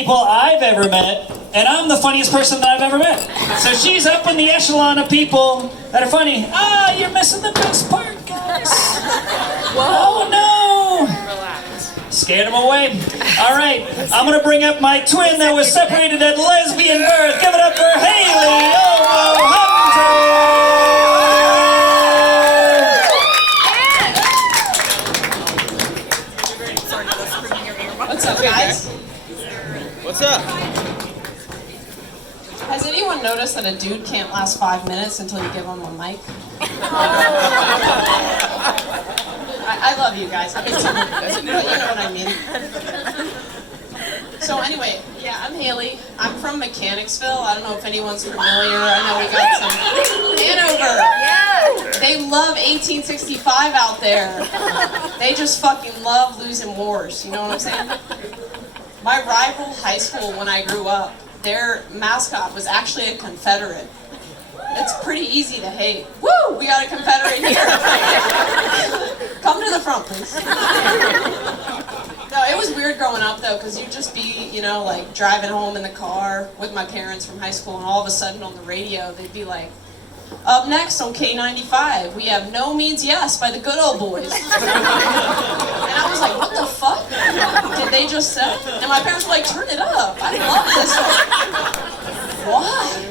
people I've ever met, and I'm the funniest person that I've ever met. So she's up in the echelon of people that are funny. Ah, you're missing the best part, guys. Oh no! Relax. Scared him away. All right, I'm gonna bring up my twin that was separated at lesbian birth. Give it up for Haley Hunter. What's up, guys? What's up? Has anyone noticed that a dude can't last 5 minutes until you give him a mic? I love you guys. I mean, but you know what I mean. So anyway, yeah, I'm Haley. I'm from Mechanicsville. I don't know if anyone's familiar. I know we got some Hanover. Yeah. They love 1865 out there. They just fucking love losing wars. You know what I'm saying? My rival high school when I grew up, their mascot was actually a Confederate. It's pretty easy to hate. Woo! We got a Confederate here. Come to the front, please. No, it was weird growing up though, because you'd just be, you know, like driving home in the car with my parents from high school, and all of a sudden on the radio they'd be like, "Up next on K95, we have No Means Yes by the Good Old Boys." And I was like, what the fuck did they just say? And my parents were like, turn it up. I love this. Why?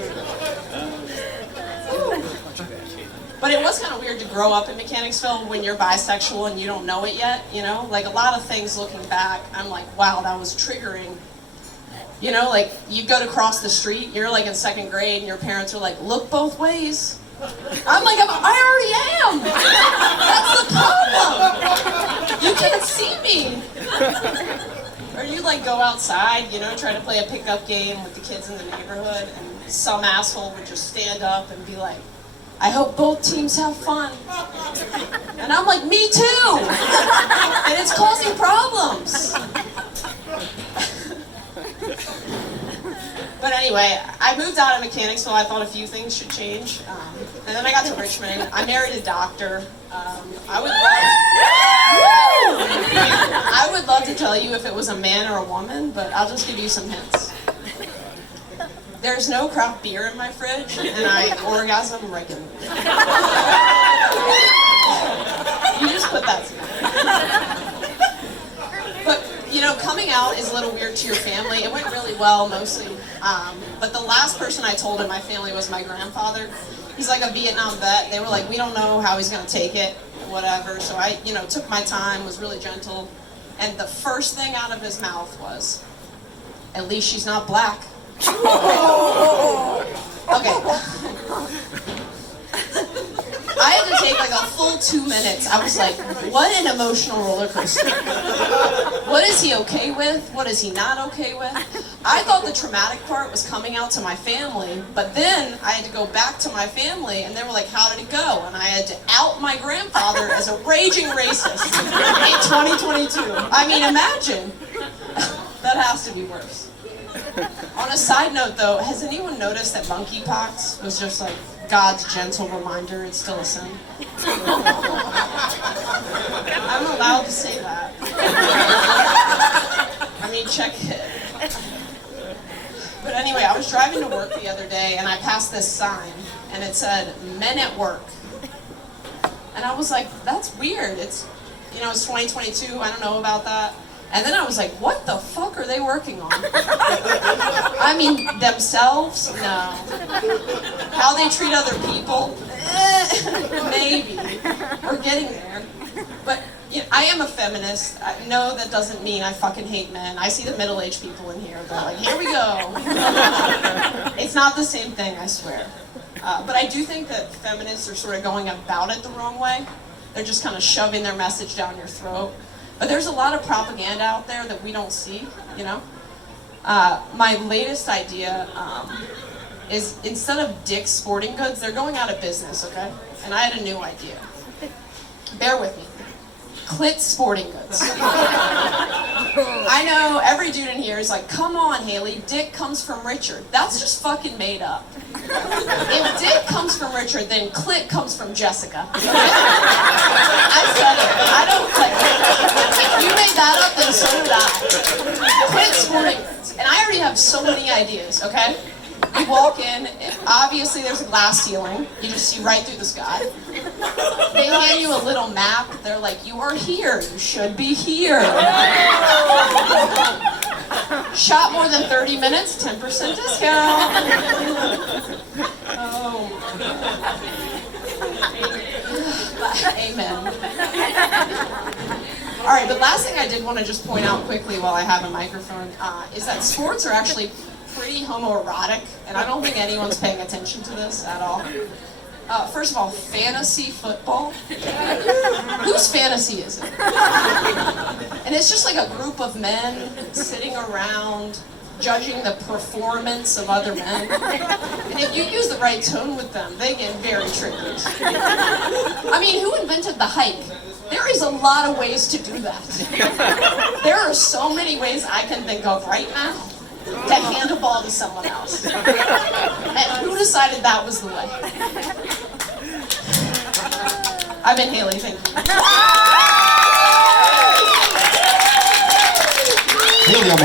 But it was kind of weird to grow up in Mechanicsville when you're bisexual and you don't know it yet, you know? Like a lot of things looking back, I'm like, wow, that was triggering. You know, like you go to cross the street, you're like in second grade and your parents are like, look both ways. I'm like, I already am. That's the problem. You can't see me. Or you like go outside, you know, try to play a pickup game with the kids in the neighborhood, and some asshole would just stand up and be like, I hope both teams have fun. And I'm like, me too. And it's causing problems. But anyway, I moved out of Mechanicsville. I thought a few things should change. And then I got to Richmond. I married a doctor. I would love to tell you if it was a man or a woman, but I'll just give you some hints. There's no craft beer in my fridge, and I orgasm regularly. You just put that together. But, you know, coming out is a little weird to your family. It went really well, mostly. But the last person I told in my family was my grandfather. He's like a Vietnam vet. They were like, we don't know how he's going to take it, whatever. So I, you know, took my time, was really gentle. And the first thing out of his mouth was, at least she's not black. Okay. I had to take like a full 2 minutes. I was like, what an emotional roller coaster. What is he okay with? What is he not okay with? I thought the traumatic part was coming out to my family, but then I had to go back to my family and they were like, how did it go? And I had to out my grandfather as a raging racist in 2022. I mean, imagine. That has to be worse. On a side note though, has anyone noticed that monkeypox was just like God's gentle reminder it's still a sin? I'm allowed to say that. I mean, check it. But anyway, I was driving to work the other day and I passed this sign and it said, men at work. And I was like, that's weird. It's, you know, it's 2022, I don't know about that. And then I was like, what the fuck are they working on? I mean, themselves? No. How they treat other people? Maybe. We're getting there. But you know, I am a feminist. No, that doesn't mean I fucking hate men. I see the middle-aged people in here. They're like, here we go. It's not the same thing, I swear. But I do think that feminists are sort of going about it the wrong way. They're just kind of shoving their message down your throat. But there's a lot of propaganda out there that we don't see, you know? My latest idea is instead of Dick's Sporting Goods, they're going out of business, okay? And I had a new idea. Bear with me. Clit Sporting Goods. I know every dude in here is like, come on, Haley, Dick comes from Richard. That's just fucking made up. If Dick comes from Richard, then Clit comes from Jessica. I said it. I don't like. If you made that up, then so did I. Clit Sporting Goods. And I have so many ideas, okay? You walk in, obviously there's a glass ceiling. You just see right through the sky. They hand you a little map. They're like, you are here. You should be here. Shot more than 30 minutes, 10% discount. Oh. Amen. All right, but last thing I did want to just point out quickly while I have a microphone is that sports are actually pretty homoerotic, and I don't think anyone's paying attention to this at all. First of all, fantasy football. Whose fantasy is it? And it's just like a group of men sitting around judging the performance of other men. And if you use the right tone with them, they get very triggered. I mean, who invented the hike? There is a lot of ways to do that. There are so many ways I can think of right now to hand a ball to someone else. And who decided that was the way? I've been Haley, thank you. Haley, I'm